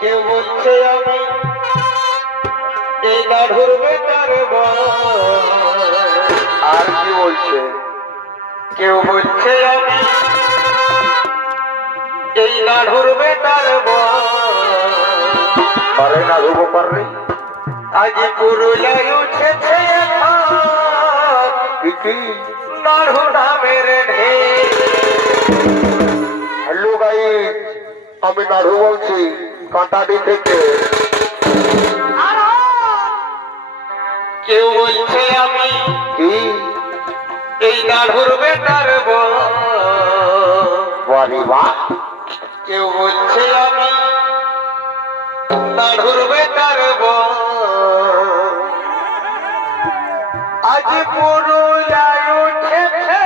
কেউ বলছে আমি এই গাধুর বেটার আর কি বলছে কেউ বলছে আমি এই গাধুর বেটার পারে না রূপ পারে আজ পুরুলিয়ায় উঠেছে নাড়ু নামের ঢের। হ্যালো গাইস, আমি নাড়ু বলছি কাঁটাডি থেকে। কেউ বলছে আমি কি এই নাড়ুর বেটার বাড়ি বা কেউ বলছে আমি নাড়ুর বেটার আজ পুরুলিয়ায় উঠেছে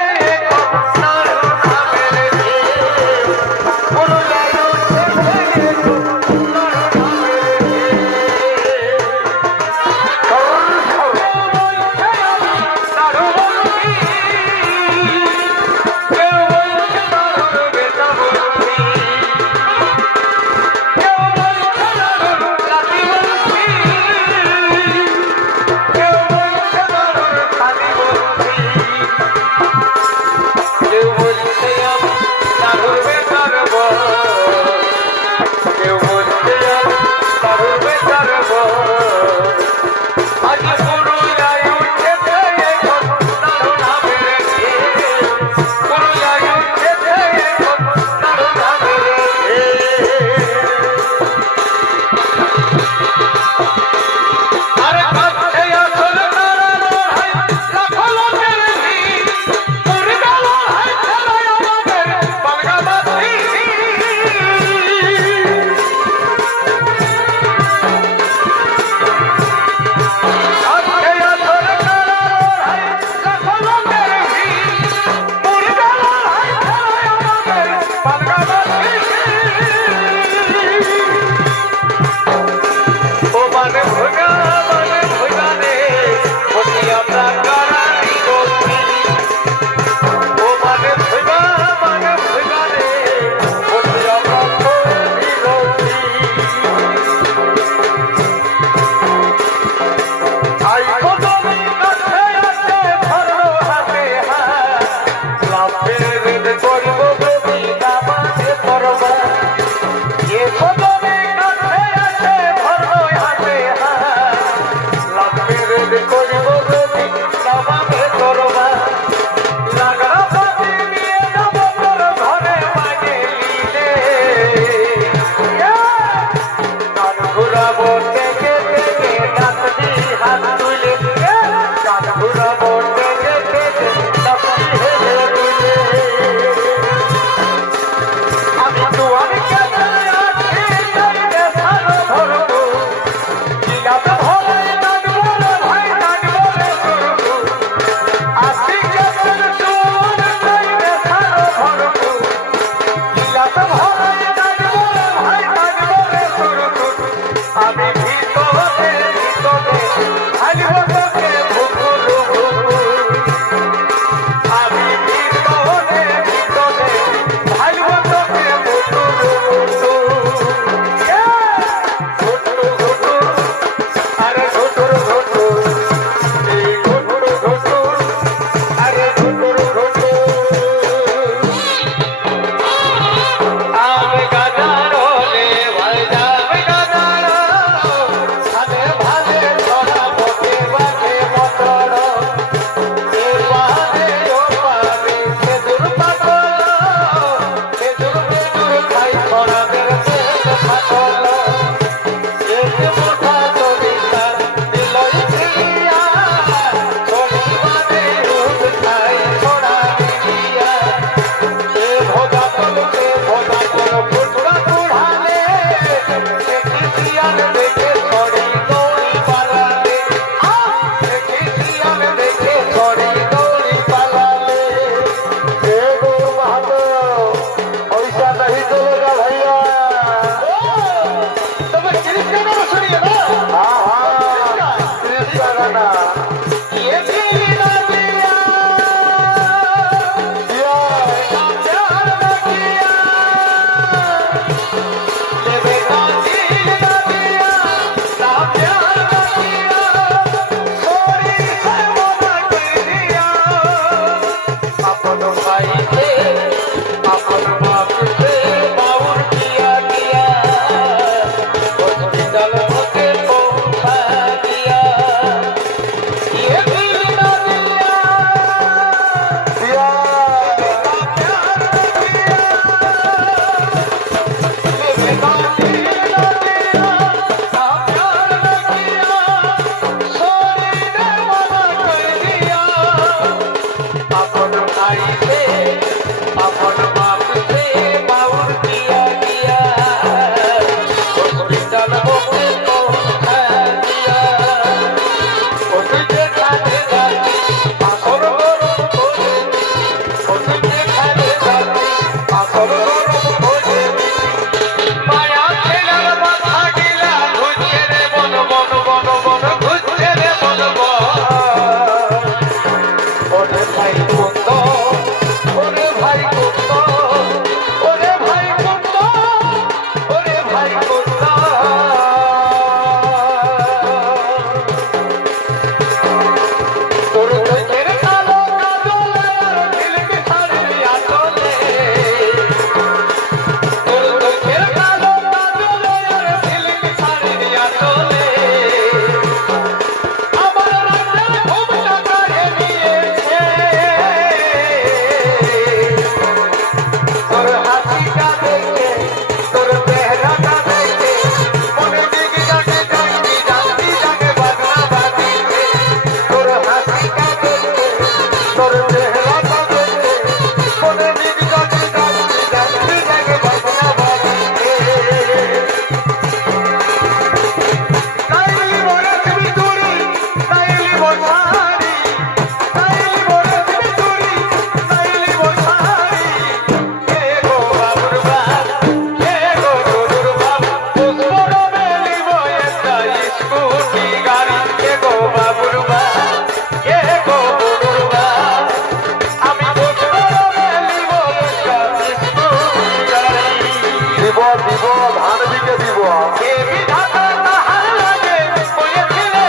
দিব ধান বিকে দিব কে বিধাতা তাহার লাগে বলেছিলে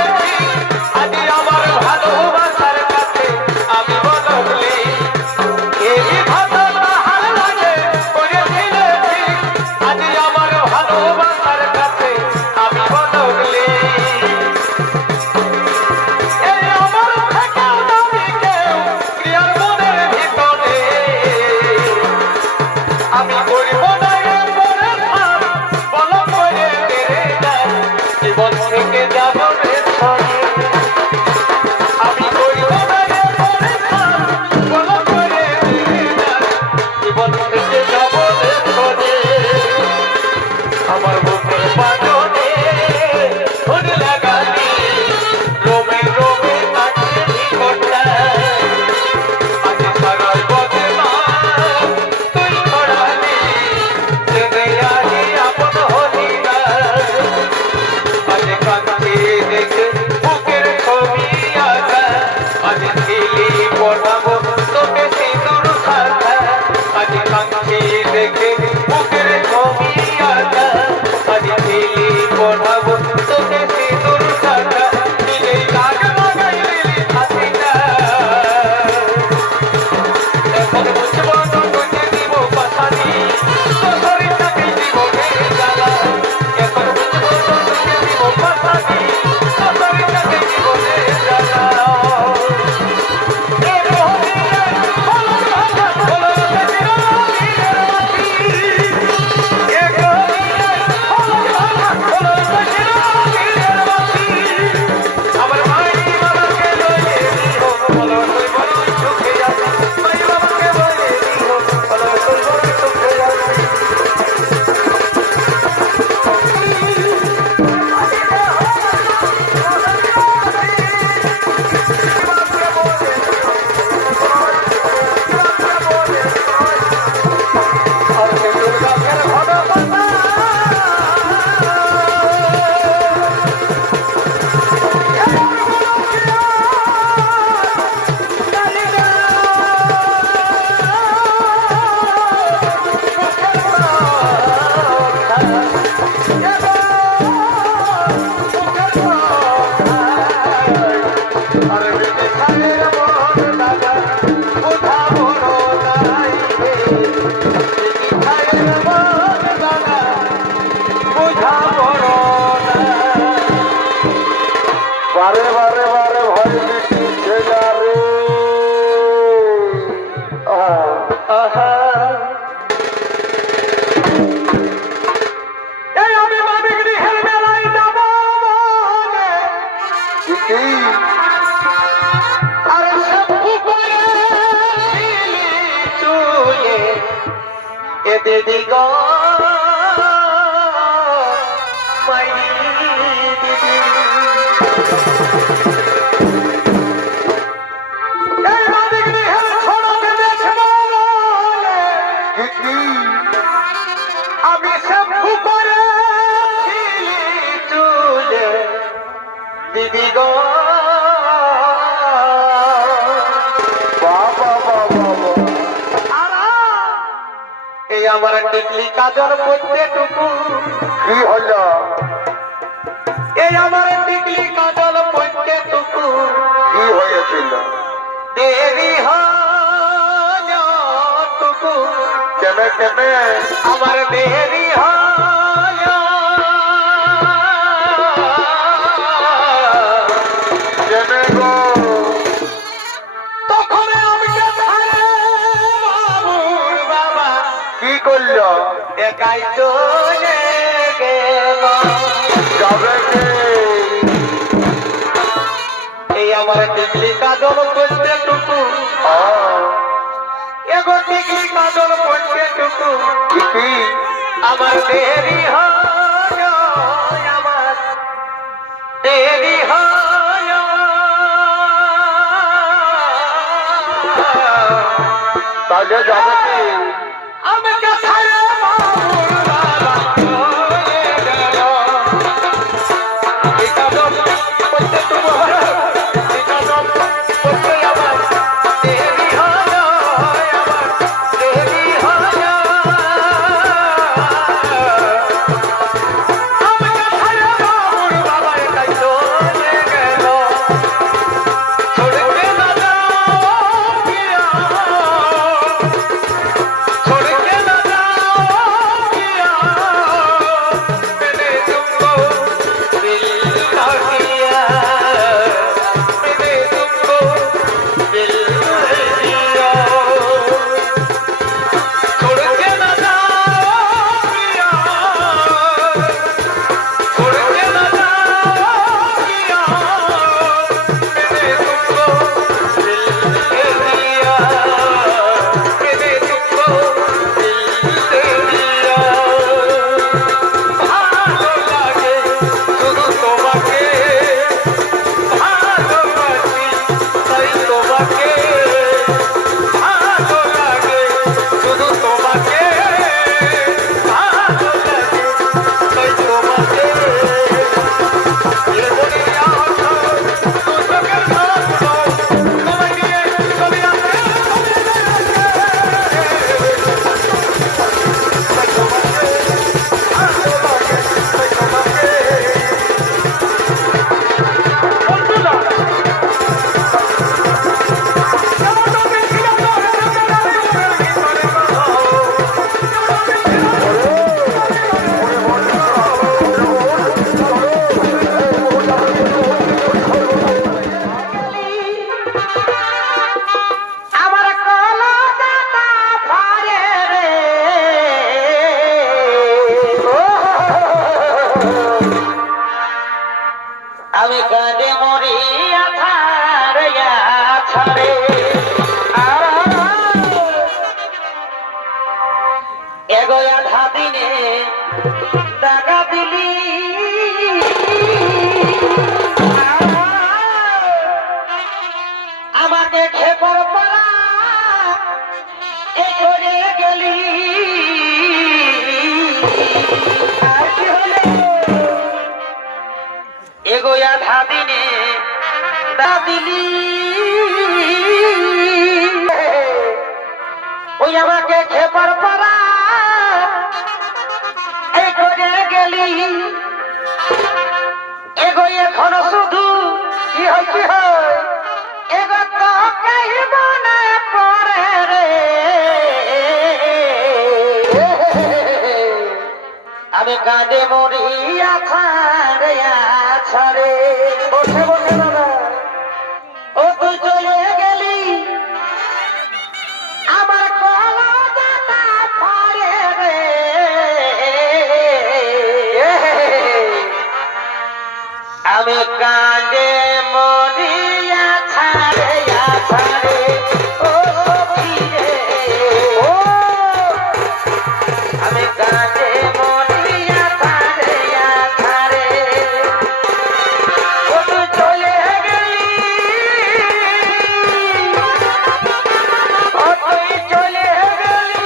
আজ আমার ভালোবাসার কাছে আমি বদলি কে বিধাতা তাহার লাগে বলেছিলে আজ আমার ভালোবাসার কাছে আমি বদলি এই আমার থাকার দাবি কেউ ক্রিয়ার মনের ভিতরে আমি করিব না এর পরে থাম বল করে তেরে যাই জীবন থেকে যাব রে সরে আমি করিব না এর পরে থাম বল করে তেরে যাই জীবন থেকে যাব রে সরে আমার বুকের পাজনে ধন লাগালি রোমে রোমে কাছে নিকটটা আজ সারাই বদে মা তুই ছড়ালি জেনে আহি আপন হলি না আজ কাঁদছি দেখে বুকের ছবি আঁকা আজ ছিলি পড়াবো তোকে সিঁদুর খাতা আজ কাঁদছি দেখে বুকের ছবি আঁকা আজ ছিলি পড়াবো তোকে সিঁদুর খাতা নিজেই দাগ লাগাইলি হাসি না এখন বুঝবো তোকে দিব পাশানি তোর শরীরটাকে জীবনে জ্বালা এখন বুঝবো তোকে দিব পাশানি তোর শরীরটাকে জীবনে জ্বালা এ রহিলে বলো ভাষা বলো চিরদিনের মাটি এ রহিলে বলো ভাষা বলো চিরদিনের মাটি আমার ভাই বাবাকে লয়ে দিও বলো তুই বলো সুখে আছি ভাই বাবাকে বলে দিও বলো তুই বলো সুখে আছি আর তেঁতুল গাছের ঘন পাতা আর বেঁচে খায়ের মন দাদা বুঝা বড় নাই বেঁচে খায়ের মন দাদা বুঝা বড় নাই বারে বারে বারে ভয় দিচ্ছে যারে আহা এই আমি মানিক নিহের মেলায় যাব বলে আর শ্যাম্পু করে দিলি চুলে এ দিদি গো মাইরি দিদি এই মানিক নিহের ছড়াকে দেখবো বলে আমি শ্যাম্পু করে দিলি চুলে দিদি গো বাবা বাবা এই আমার টিকলি কাজর প্রত্যেকটুকু কি হলো এই আমার টিকলি কাজল প্রত্যেকটুকু কি হয়েছিল দেরি হটুকু কেনে কেনে আমার দেরি কেনে গো তখন আমি বাবুর বাবা কি করল একাই চলে গেল যাবে কে এই আমার টিকলি কাজল করতে টুকু এগো টিকলি কাজল করতে টুকু আমার দেরি হয় আমার দেরি হয় তাহলে যাবে কি আমি কোথায় বাবুর বাবা চলে গেল এই কাজল করতে টুকু এই কাজল করতে আমার দেরি হয় আমার দেরি হয় দিলি ওই আমাকে খেপার পারা এই করে গেলি এগো এখন শুধু কি হয় কি হয় এগো তো কইব না পরে রে আমি কাঁদে মরিয়া ছাড়ে ছাড়ে বসে বসে দাদা ও তুই চলে গেলি আমার কলজাটা ফাড়ে রে আমি কাঁদে মরিয়া ছাড়ে ছাড়ে ও সখী রে ও আমি কাঁদে মরিয়া ছাড়ে ছাড়ে ও তুই চলে গেলি ও তুই চলে গেলি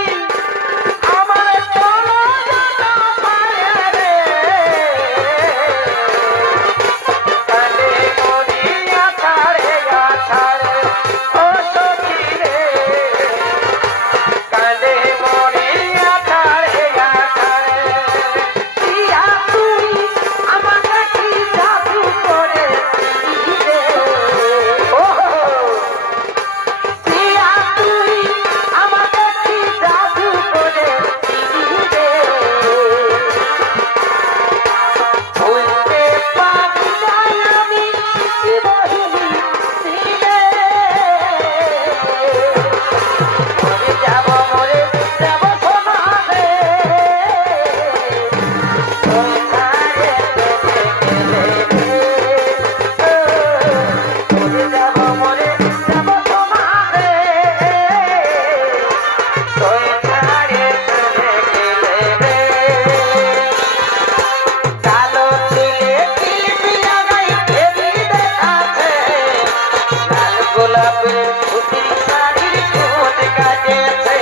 আমার কলজাটা ফাড়ে রে কাঁদে মরিয়া ছাড়ে ছাড়ে ও সখী রে কাঁদে মরিয়া ছাড়ে ছাড়ে ইয়া তুই আমাকে কি জাদু করে দিলে ও ইয়া তুই আমাকে কি জাদু করে দিলে ভুলতে পারি না আমি জীবনী দিলে মরে যাব সমাজে ওই ছাড়ে চলে গেলে মরে যাব সমাজে ওই ছাড়ে চলে গেলে কালো ছেলে কিলিপি লাগাই ফেরি দেখাছে লাল গোলাপের সুতির শাড়ির খোঁজ কাটেছে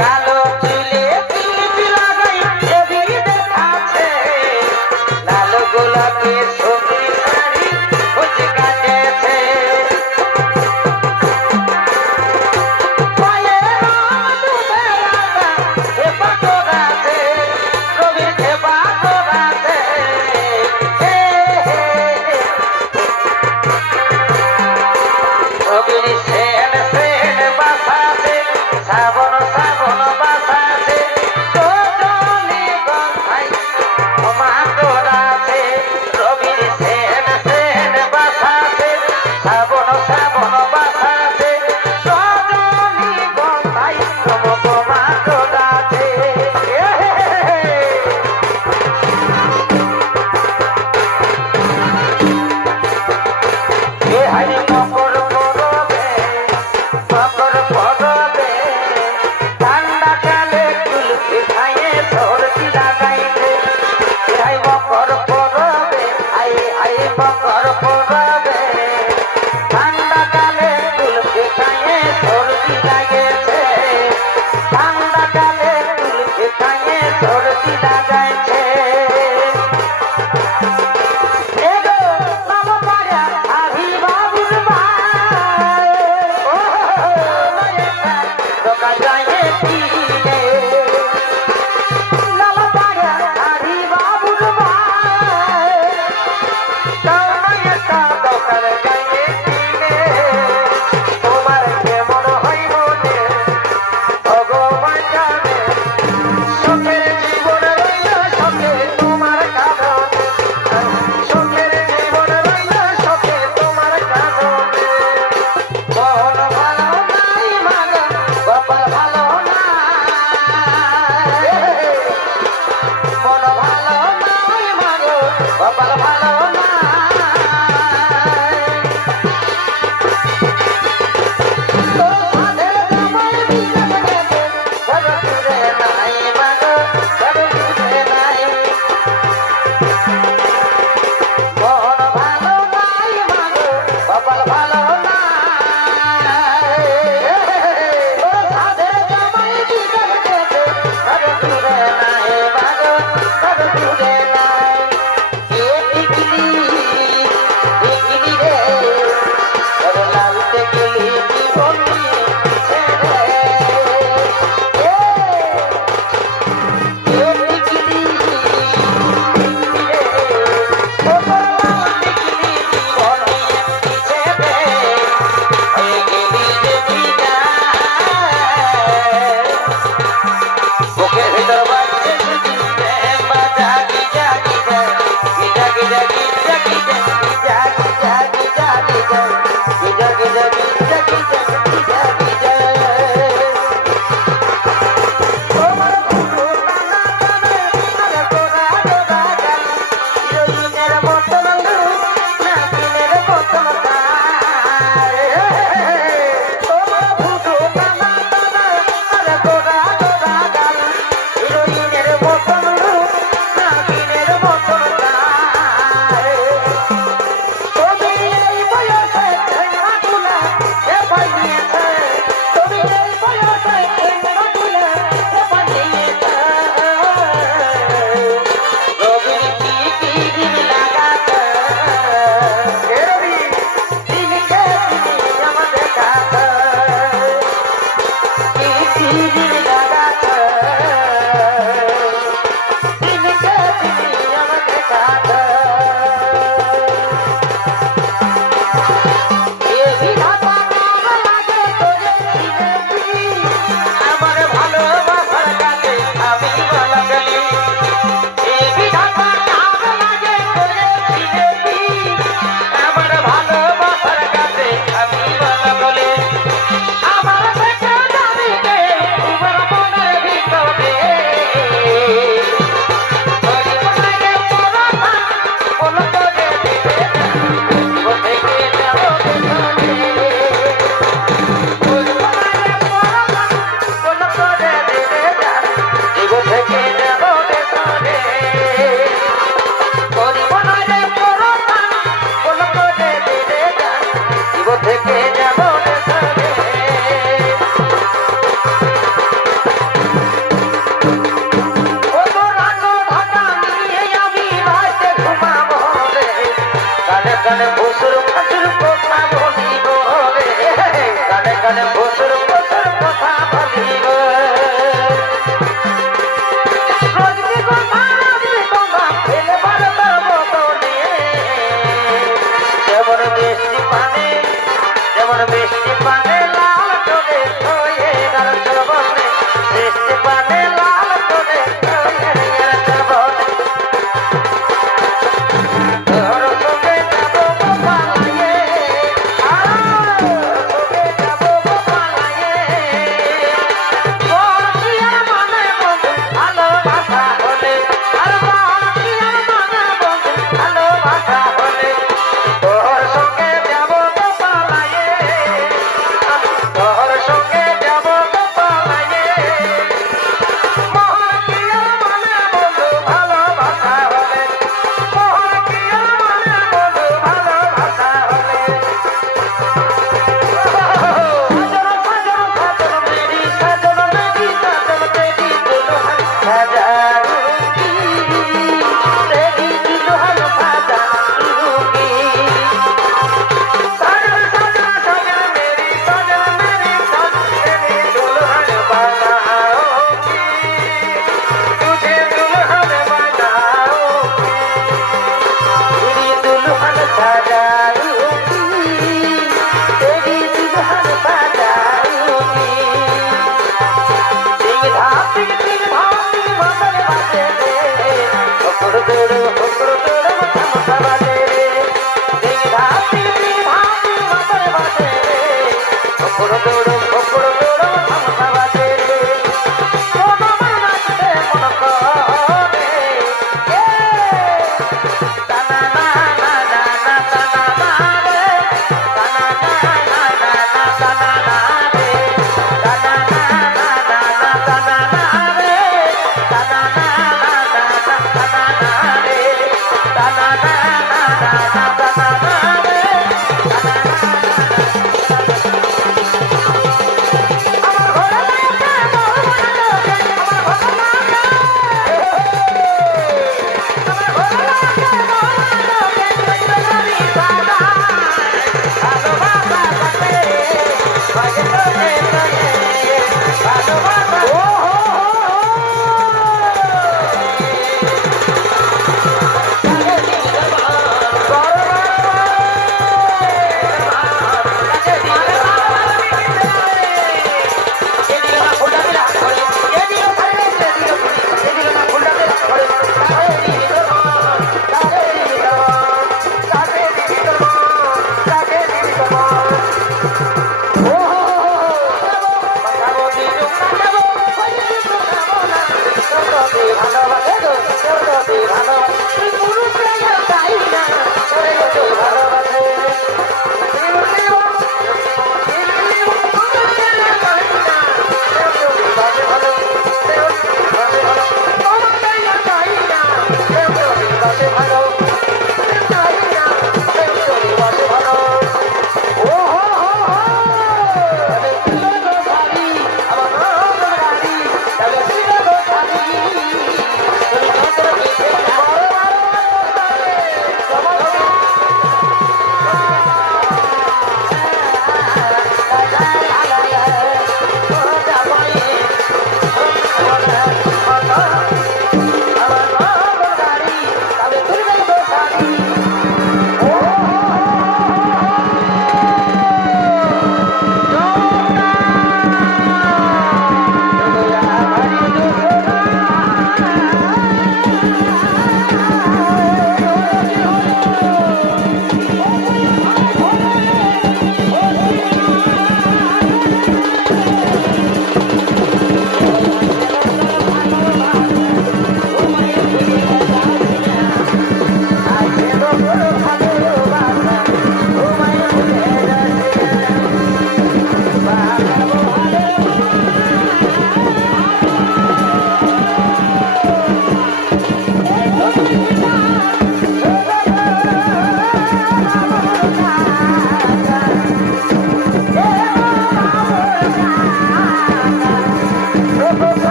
কালো ছেলে কিলিপি লাগাই ফেরি দেখাছে লাল গোলাপের সুতির শাড়ির খোঁজ কাটেছে পায়ে রং ডুবে রাখা খেপা তোরাছে রবির খেপা তোরাছে রবির সেন সেন বাসাছে শ্রাবণ শ্রাবণ বাসাছে তোজনি গন্ধাই ক্ষমা তোরাছে রবির সেন সেন বাসাছে শ্রাবণ শ্রাবণ বাসাছে তোজনি গন্ধাই ক্ষমা তোরাছে এ হাই মকর পরবে ঠান্ডা কালে কুলফি খাইয়ে সর্দি লাগাইছে এ হাই মকর পরবে হাই হাই মকর পরবে ঠান্ডা কালে কুলফি খাইয়ে সর্দি লাগেছে ঠান্ডা কালে কুলফি খাইয়ে সর্দি লাগাইছে এগো মামা পাড়া আভি বাবুর ভাই ও মায়েরা দোকা যায় কিনে লালা পাড়া আভি বাবুর ভাই মায়েরা দোকার যায় কিনে তোমার কেমন হয় মনে ভগবান জানে সুখের জীবন রইল সুখের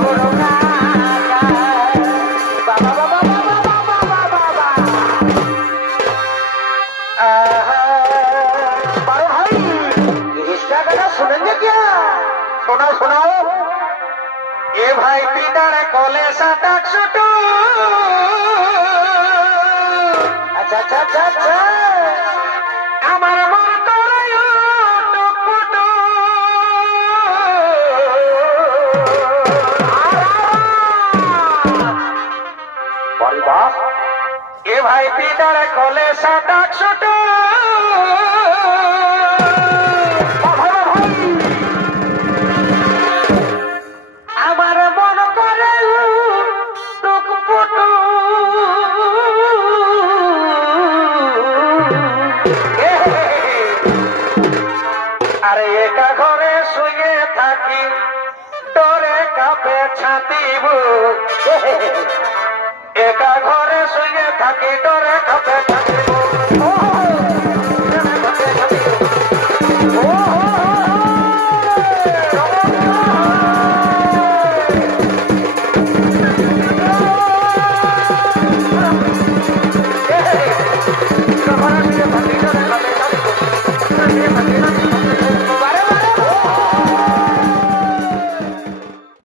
গুরু কাকা বাবা বাবা বাবা বাবা বাবা बड़े भाई इसका गाना सुनेंगे क्या सुनाओ सुनाओ ये भाई पीटर कोले साटक सुटू अच्छा अच्छा अच्छा अच्छा আমার মন তোরে টুকটু বড় বাস এ ভাই পিটার কোলে সাটাক সুটু আমার মন করে টুকটু আরে একা ঘরে শুয়ে থাকি ডরে কাঁপে ছাতি বুক একা ঘরে শুয়ে থাকি ডরে কাঁপে ছাতি বুক